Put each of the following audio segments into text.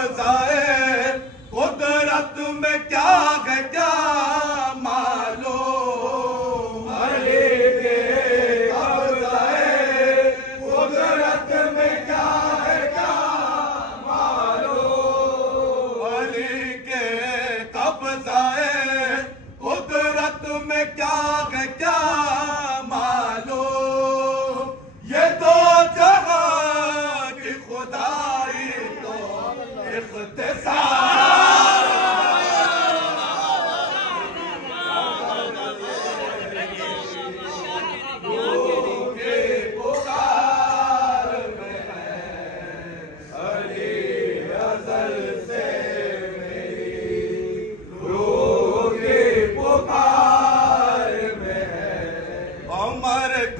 कब्ज़ाए कुदरत में क्या है क्या मालूम। अली के कब्ज़ाए कुदरत में क्या है क्या मालूम। अली के कब्ज़ाए कुदरत में क्या है क्या मालूम। ये तो जहां की खुदाई तो इख्तिसार।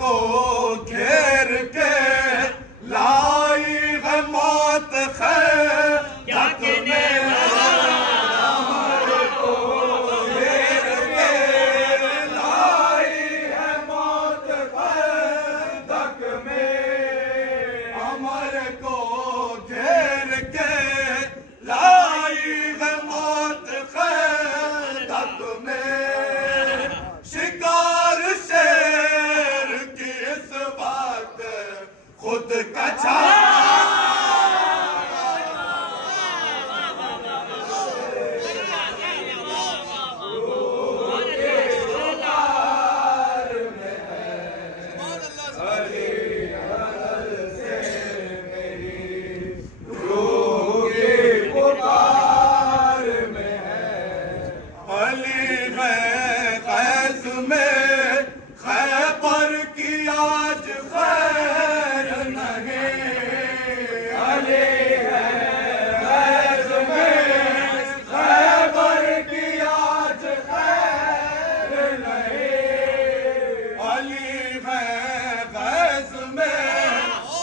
को घेर के लाई है मौत खैर क्या तूने। अमर को घेर के लाई है मौत खैर तक में। अमर को घेर के लाई है मौत खैर तक में। शिकार शेर की इस बात खुद कचा। खैबर की आज खैर नहीं। अली है फैज़ में खैबर की आज खैर नहीं। अली है फैज़ में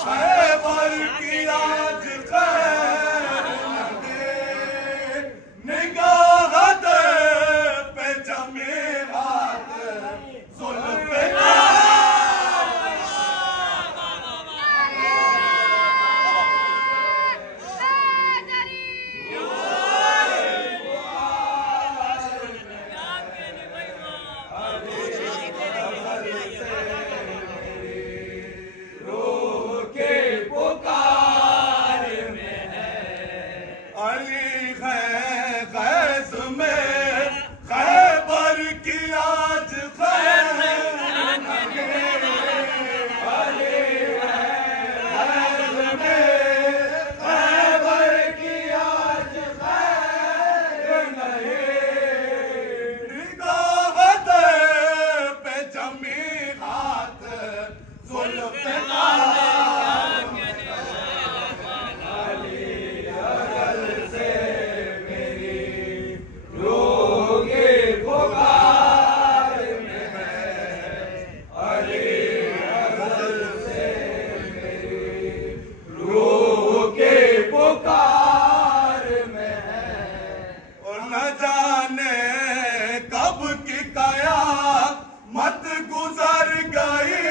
खैबर की आज खैर नहीं। निगाह दे पे जमी हाथ जुल्फ़ मत गुजर गई।